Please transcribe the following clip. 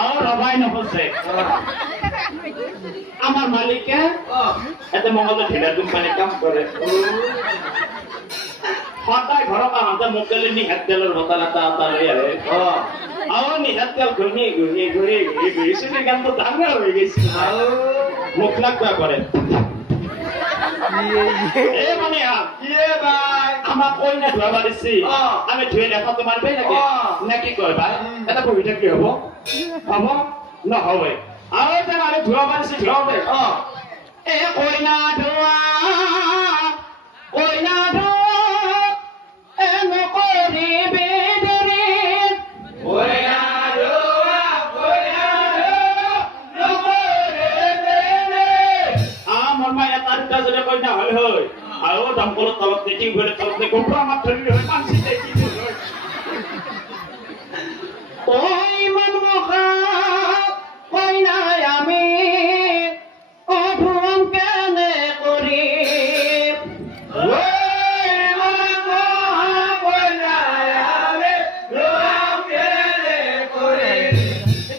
আর রবাই নহছে আমার মালিকে এতে মঙ্গলে ঢিলার কোম্পানি কাম করে সদায় ঘৰৰ কামতে মোক গেলে নিহাত তেলৰ বটল এটা এটা লৈ আহে আৰু নিহাত তেল ঘূৰি ঘূৰি ঘূৰি ঘূৰি ঘূৰি চুলি গানটো ডাঙৰ হৈ গৈছে মুখ লাগ কৰে মানে আমাক কইনা ধোৱা দিছি আমি ধুই দেখাটো মাৰিবই লাগে নে কি কয় ভাই এটা বহি থাকি হব হব নহব আৰু যেন আমি ধোৱা দিছি ধোৱাওঁতে কইনা ধোৱা কইনা ধোৱা আৰু দমকলৰ তলত নেকি তলত গোবৰ আমাৰ ধৰি